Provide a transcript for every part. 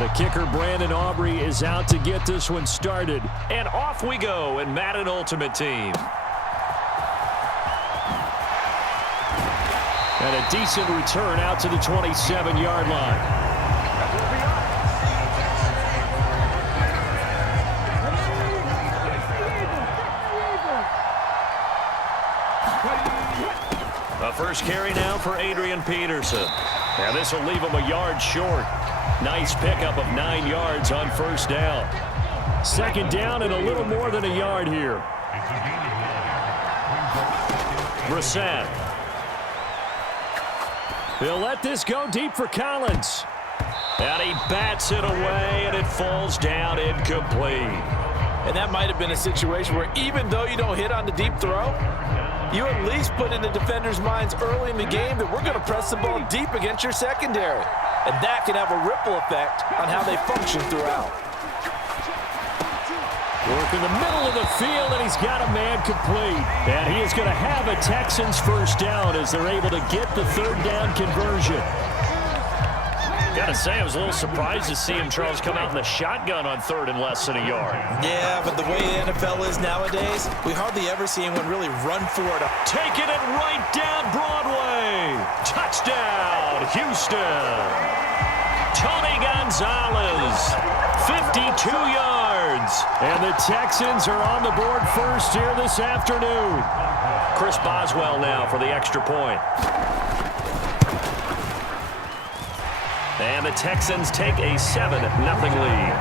The kicker, Brandon Aubrey, is out to get this one started. And off we go in Madden Ultimate Team. And a decent return out to the 27-yard line. A first carry now for Adrian Peterson. Now this will leave him a yard short. Nice pickup of 9 yards on first down. Second down and a little more than a yard here. Brissett. They'll let this go deep for Collins. And he bats it away, and it falls down incomplete. And that might have been a situation where even though you don't hit on the deep throw, you at least put in the defender's minds early in the game that we're going to press the ball deep against your secondary. And that can have a ripple effect on how they function throughout. Work in the middle of the field, and he's got a man complete. And he is going to have a Texans first down as they're able to get the third down conversion. Gotta say, I was a little surprised to see him, Charles, come out in the shotgun on third and less than a yard. Yeah, but the way the NFL is nowadays, we hardly ever see anyone really run for it. Taking it right down Broadway. Touchdown, Houston. Tony Gonzalez, 52 yards. And the Texans are on the board first here this afternoon. Chris Boswell now for the extra point. And the Texans take a 7-0 lead.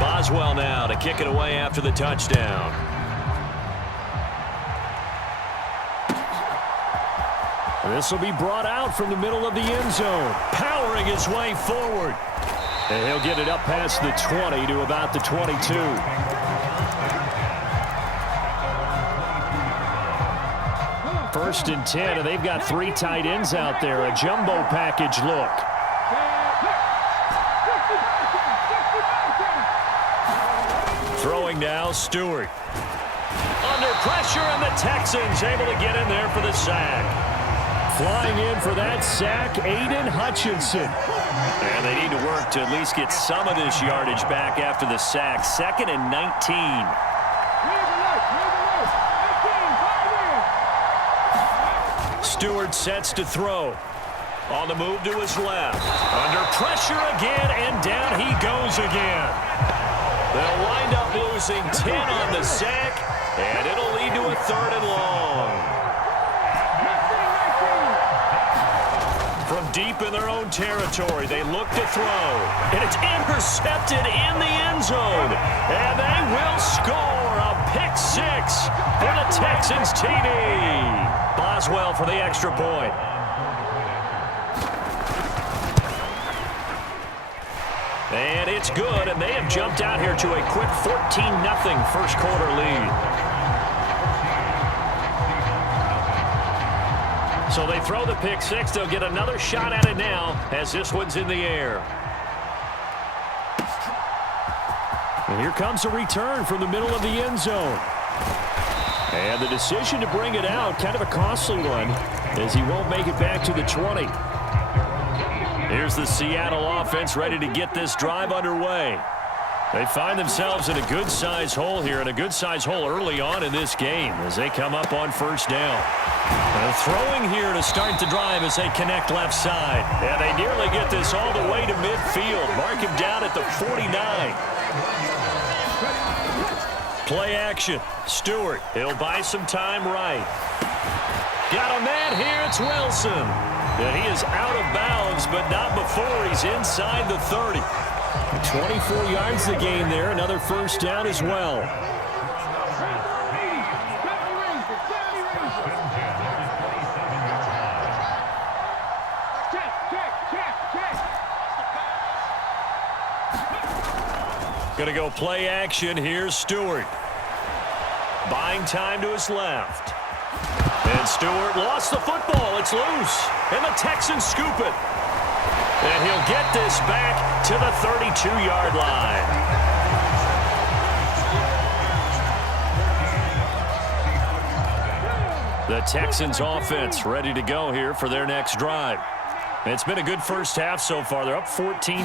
Boswell now to kick it away after the touchdown. This will be brought out from the middle of the end zone, powering his way forward. And he'll get it up past the 20 to about the 22. First and 10, and they've got 3 tight ends out there. A jumbo package look. Throwing now, Stewart. Under pressure, and the Texans able to get in there for the sack. Flying in for that sack, Aiden Hutchinson. And they need to work to at least get some of this yardage back after the sack. 2nd and 19. Stewart sets to throw. On the move to his left. Under pressure again, and down he goes again. They'll wind up losing 10 on the sack, and it'll lead to a 3rd and long. From deep in their own territory, they look to throw. And it's intercepted in the end zone. And they will score a pick 6 for the Texans TD. Boswell for the extra point. And it's good, and they have jumped out here to a quick 14-0 first quarter lead. So they throw the pick 6. They'll get another shot at it now as this one's in the air. And here comes a return from the middle of the end zone. And the decision to bring it out, kind of a costly one, as he won't make it back to the 20. Here's the Seattle offense ready to get this drive underway. They find themselves in a good-sized hole here, and a good-sized hole early on in this game as they come up on first down. And throwing here to start the drive as they connect left side. And they nearly get this all the way to midfield. Mark him down at the 49. Play action. Stewart, he'll buy some time right. Got a man here, it's Wilson. And he is out of bounds, but not before he's inside the 30. 24 yards the gain there, another first down as well. Gonna go play action. Here's Stewart. Buying time to his left. And Stewart lost the football. It's loose. And the Texans scoop it. And he'll get this back to the 32-yard line. The Texans offense ready to go here for their next drive. It's been a good first half so far. They're up 14-0.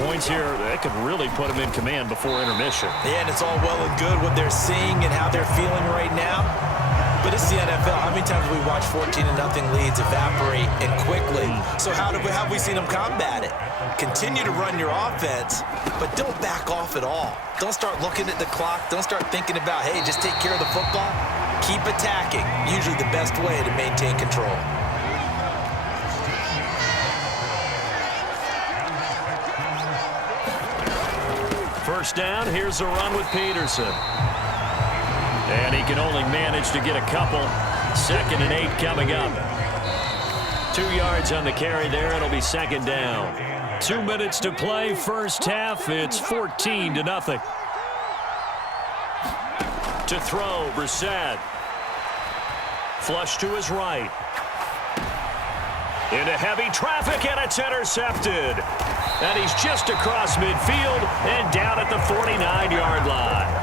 Points here, they could really put them in command before intermission. Yeah, and it's all well and good what they're seeing and how they're feeling right now. But it's the NFL. How many times have we watched 14-0 leads evaporate and quickly? So how have we seen them combat it? Continue to run your offense, but don't back off at all. Don't start looking at the clock. Don't start thinking about, hey, just take care of the football. Keep attacking. Usually the best way to maintain control. First down, here's a run with Peterson. And he can only manage to get a couple. 2nd and 8 coming up. 2 yards on the carry there. It'll be 2nd down. 2 minutes to play. First half, it's 14-0. To throw, Brissett. Flush to his right. Into heavy traffic, and it's intercepted. And he's just across midfield and down at the 49-yard line.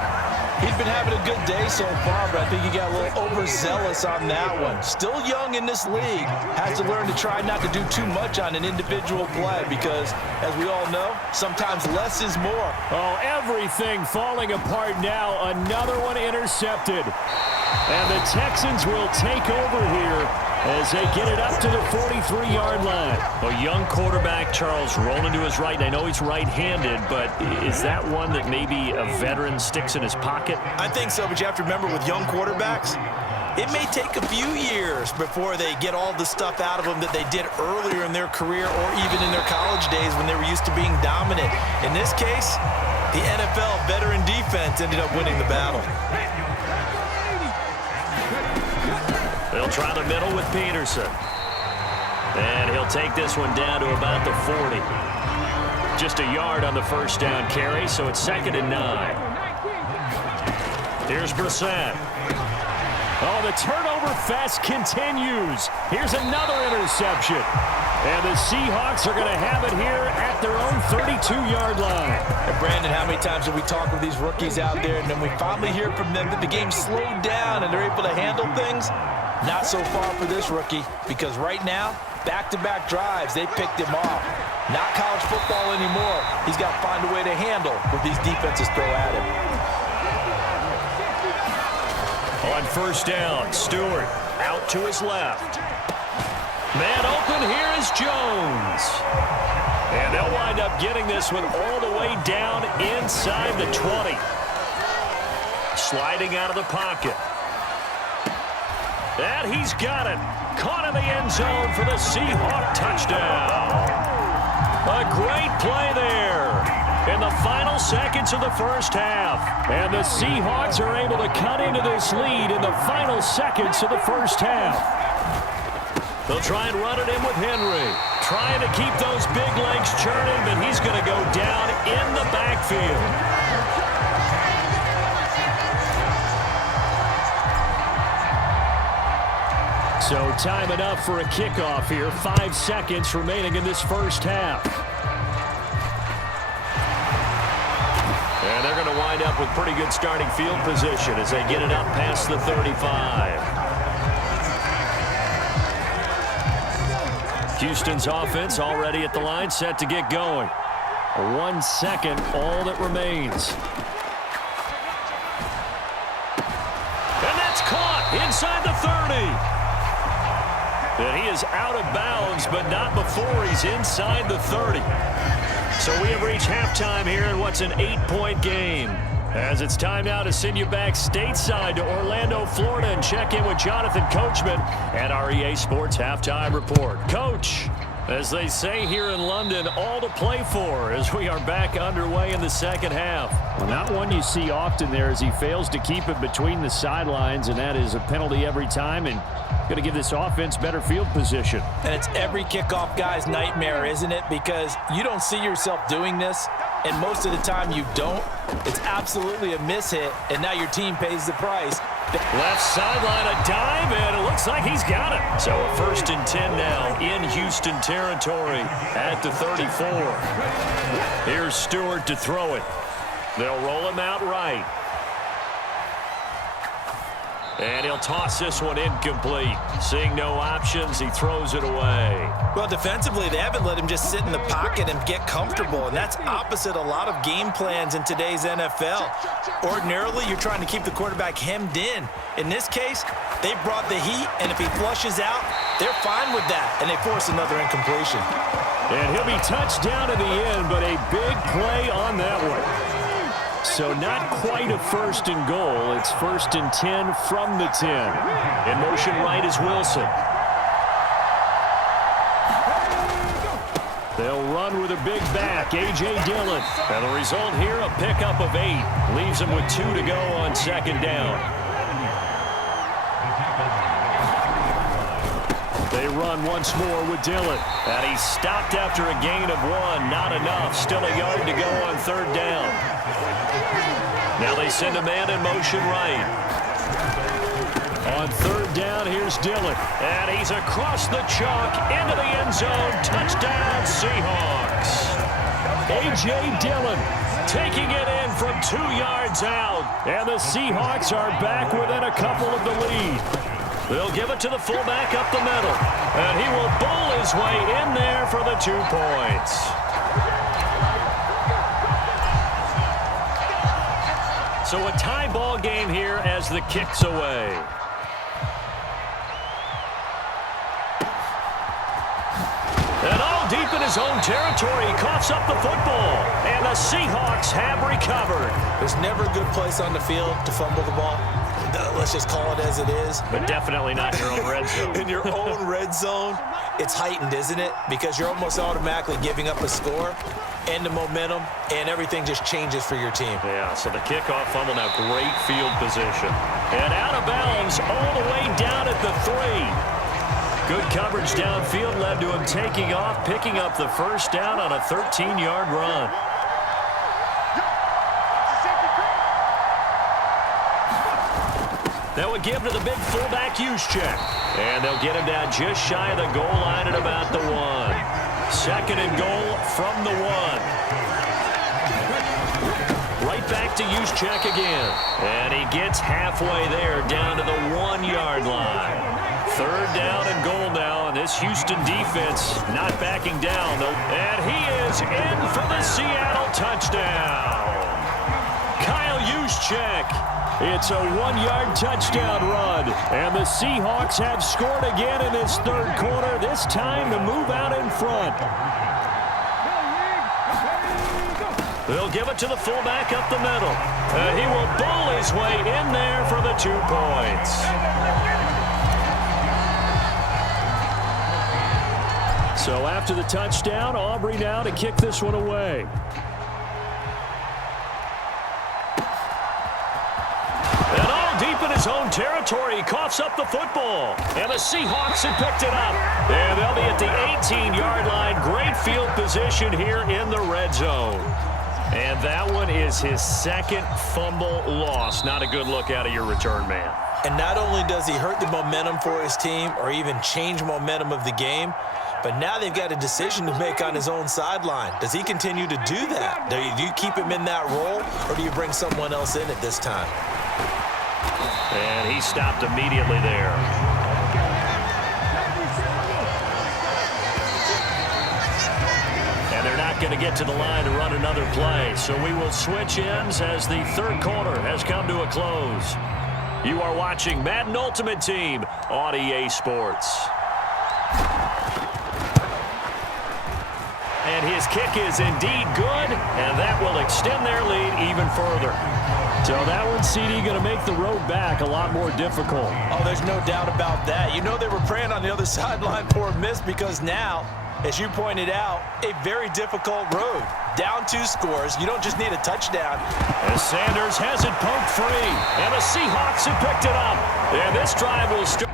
He's been having a good day so far, but I think he got a little overzealous on that one. Still young in this league. Has to learn to try not to do too much on an individual play because, as we all know, sometimes less is more. Oh, everything falling apart now. Another one intercepted. And the Texans will take over here as they get it up to the 43-yard line. A young quarterback, Charles, rolling to his right. I know he's right-handed, but is that one that maybe a veteran sticks in his pocket? I think so, but you have to remember with young quarterbacks, it may take a few years before they get all the stuff out of them that they did earlier in their career or even in their college days when they were used to being dominant. In this case, the NFL veteran defense ended up winning the battle. They'll try the middle with Peterson. And he'll take this one down to about the 40. Just a yard on the first down carry, so it's 2nd and 9. Here's Brissett. Oh, the turnover fest continues. Here's another interception. And the Seahawks are going to have it here at their own 32-yard line. And Brandon, how many times have we talked with these rookies out there, and then we finally hear from them that the game slowed down and they're able to handle things? Not so far for this rookie, because right now, back-to-back drives, they picked him off. Not college football anymore. He's got to find a way to handle what these defenses throw at him. On first down, Stewart out to his left. Man open, here is Jones. And they'll wind up getting this one all the way down inside the 20. Sliding out of the pocket. And he's got it. Caught in the end zone for the Seahawk touchdown. A great play there in the final seconds of the first half. And the Seahawks are able to cut into this lead in the final seconds of the first half. They'll try and run it in with Henry. Trying to keep those big legs churning, but he's going to go down in the backfield. So time enough for a kickoff here. 5 seconds remaining in this first half. And they're going to wind up with pretty good starting field position as they get it up past the 35. Houston's offense already at the line, set to get going. 1 second, all that remains. And that's caught inside the 30. And he is out of bounds, but not before he's inside the 30. So we have reached halftime here in what's an 8-point game. As it's time now to send you back stateside to Orlando, Florida, and check in with Jonathan Coachman at our EA Sports Halftime Report. Coach, as they say here in London, all to play for as we are back underway in the second half. Well, not one you see often there as he fails to keep it between the sidelines, and that is a penalty every time, and going to give this offense better field position. And it's every kickoff guy's nightmare, isn't it? Because you don't see yourself doing this, and most of the time you don't. It's absolutely a mishit, and now your team pays the price Left sideline, a dive, and it looks like he's got it. So a 1st and 10 now in Houston territory at the 34. Here's Stewart to throw it. They'll roll him out right. And he'll toss this one incomplete. Seeing no options, he throws it away. Well, defensively, they haven't let him just sit in the pocket and get comfortable, and that's opposite a lot of game plans in today's NFL. Ordinarily, you're trying to keep the quarterback hemmed in. In this case, they brought the heat, and if he flushes out, they're fine with that, and they force another incompletion. And he'll be touched down in the end, but a big play on that one. So not quite a 1st and goal. It's 1st and 10 from the 10. In motion right is Wilson. They'll run with a big back, A.J. Dillon. And the result here, a pickup of 8. Leaves them with 2 to go on 2nd down. They run once more with Dillon. And he's stopped after a gain of 1. Not enough. Still a yard to go on 3rd down. Now they send a man in motion right. On 3rd down, here's Dillon. And he's across the chalk into the end zone. Touchdown, Seahawks. A.J. Dillon taking it in from 2 yards out. And the Seahawks are back within a couple of the lead. They'll give it to the fullback up the middle. And he will bowl his way in there for the 2 points. So a tie ball game here as the kick's away. And all deep in his own territory, he coughs up the football. And the Seahawks have recovered. There's never a good place on the field to fumble the ball. Let's just call it as it is. But definitely not in your own red zone. In your own red zone, it's heightened, isn't it? Because you're almost automatically giving up a score and the momentum, and everything just changes for your team. Yeah, so the kickoff fumble now, great field position. And out of bounds all the way down at the 3. Good coverage downfield led to him taking off, picking up the 1st down on a 13-yard run. That would give to the big fullback Juszczyk. And they'll get him down just shy of the goal line at about the 1. 2nd and goal from the 1. Right back to Juszczyk again. And he gets halfway there down to the 1-yard line. 3rd down and goal now, and this Houston defense not backing down, though. And he is in for the Seattle touchdown. Kyle Juszczyk. It's a 1-yard touchdown run, and the Seahawks have scored again in this 3rd quarter, this time to move out in front. They'll give it to the fullback up the middle, and he will bowl his way in there for the 2 points. So after the touchdown, Aubrey now to kick this one away. Deep in his own territory, he coughs up the football. And the Seahawks have picked it up. And they'll be at the 18-yard line. Great field position here in the red zone. And that one is his 2nd fumble loss. Not a good look out of your return man. And not only does he hurt the momentum for his team or even change momentum of the game, but now they've got a decision to make on his own sideline. Does he continue to do that? Do you keep him in that role, or do you bring someone else in at this time? And he stopped immediately there. And they're not going to get to the line to run another play. So we will switch ends as the 3rd quarter has come to a close. You are watching Madden Ultimate Team on EA Sports. And his kick is indeed good, and that will extend their lead even further. So that one, CD, going to make the road back a lot more difficult. Oh, there's no doubt about that. You know they were praying on the other sideline for a miss because now, as you pointed out, a very difficult road. Down 2 scores. You don't just need a touchdown. As Sanders has it poked free, and the Seahawks have picked it up. And this drive will start.